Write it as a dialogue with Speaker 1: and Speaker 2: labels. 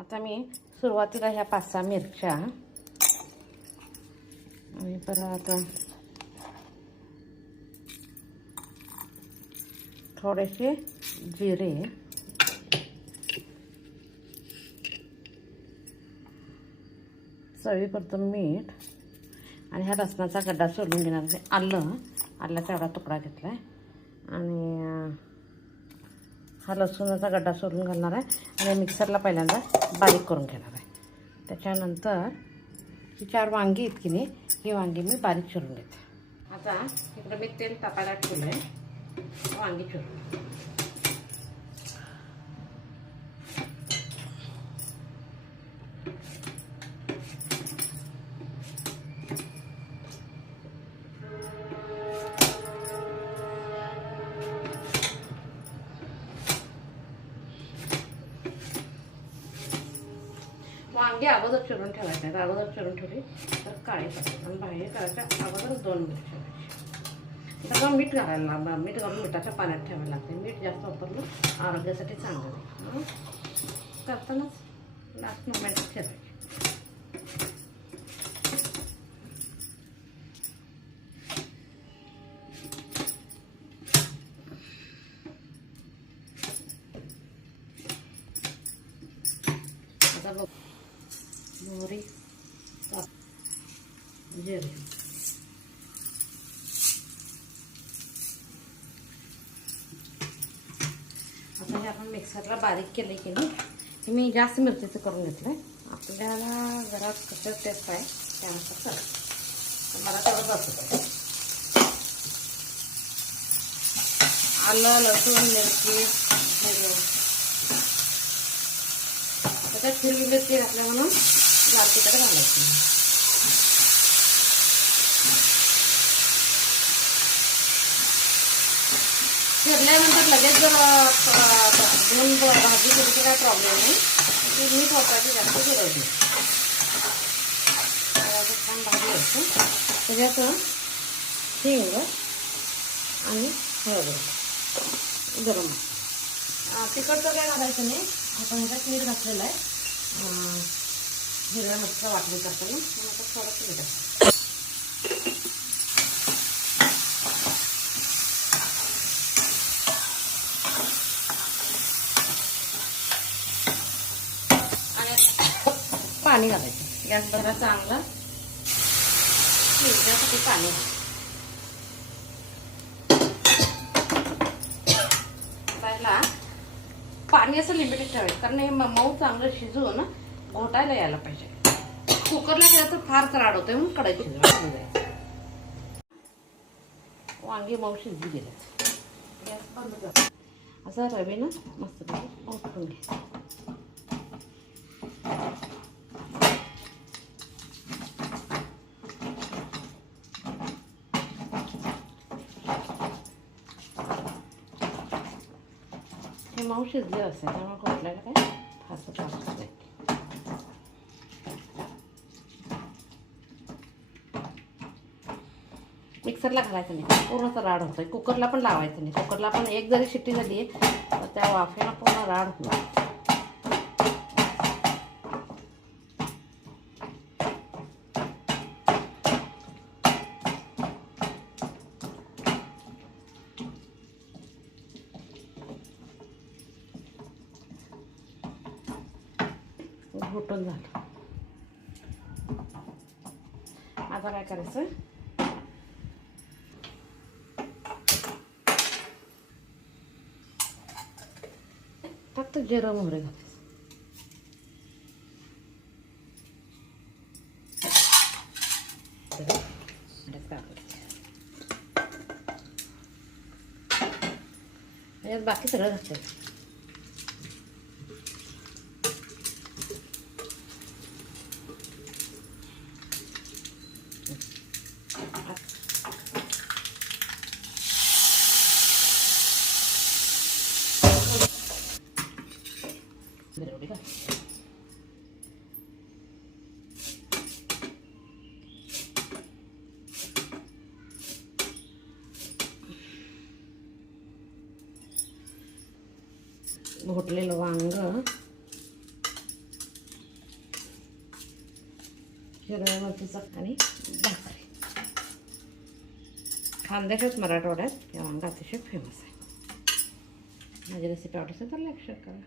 Speaker 1: आता मी सुरुवातीला ह्या पाच सहा मिरच्या आणि परत थोडेसे जिरे. चवीपुरतं मीठ आणि ह्या लसणाचा गड्डा सोडून घेणार आलं. आल्याचा एवढा तुकडा घेतला आहे आणि हा लसूणाचा गड्डा सोडून घालणार आहे आणि मिक्सरला पहिल्यांदा बारीक करून घेणार आहे. त्याच्यानंतर ही चार वांगी आहेत की नाही ही वांगी मी बारीक चिरून घेते. आता इकडं मी तेल तापायला ठेवलं आहे वांगी चिरून वांगे अगोदर चिरून ठेवायचे आहेत अगोदर चिरून ठेवली तर काळे पडतात आणि बाहेर करायच्या अगोदर दोन मिनिट ठेवायचे. सगळं मीठ घालायला ला- मीठ घालून मिठाच्या पाण्यात ठेवायला लागते. मीठ जास्त वापरलं आरोग्यासाठी चांगलं आहे. करतानाच लास्ट मोमेंट ठेवायचे. आता बघ. मोहरी. म्हणजे जिरे आता हे आपण मिक्सरला बारीक केले की नाही मी जास्त मिरचीचं करून घेतलं आपल्याला घरात कसं टेस्ट आहे त्यानुसार करा. मला तेवढं जास्त आलं लसूण मिरची जिरे त्याच्यात हिरवी मिरची घातल्या म्हणून लाल तिखट घालायची. फिरल्यानंतर लगेच जर दोन धुवून भाजी केली तर काय प्रॉब्लेम नाही. ती मीठ वापरायची जास्त गरज नाही छान भाजी असते. त्याच्यात हिंग आणि हळद गरम. तिखटचं काय घालायचं नाही. आपण ह्याच्यात मीठ घातलेलं आहे. हिरव्या मिरच्या वाटणी करताना मग आता थोडंसं मीठ टाकते. पाणी घालायचं गॅस बरा चांगला शिजण्यासाठी पाणी घालायचं. पहिला पाणी असं लिमिटेड ठेवायचं कारण हे म- मऊ चांगलं शिजवून घोटायला यायला पाहिजे. कुकरला केलं तर फार त्राड होतोय म्हणून कढईत शिजवायचं वांगी मऊ शिजली गेले गॅस बंद कर असं रवीनं मस्त ओतून घे. हे मऊ शिजले असते त्यामुळे कुठल्याला काय फारसं त्रास होत नाही मिक्सरला घालायचं नाही. पूर्ण राड होतं कुकरला पण लावायचं नाही. कुकरला पण एक जरी शिट्टी झाली तर त्या वाफेला पूर्ण राड होणार. घोटून झालं. आता काय करायचं? फक्त जिरं मोहरे घालायचं बाकी सगळं यात बाकी सगळं घालायचं एवढी घोटलेलं वांग. हिरव्या मिरचीचा आणि भाकरी खानदेशात मराठवाड्यात या वांगा अतिशय फेमस आहे माझी रेसिपी आवडते तर लक्षात करा.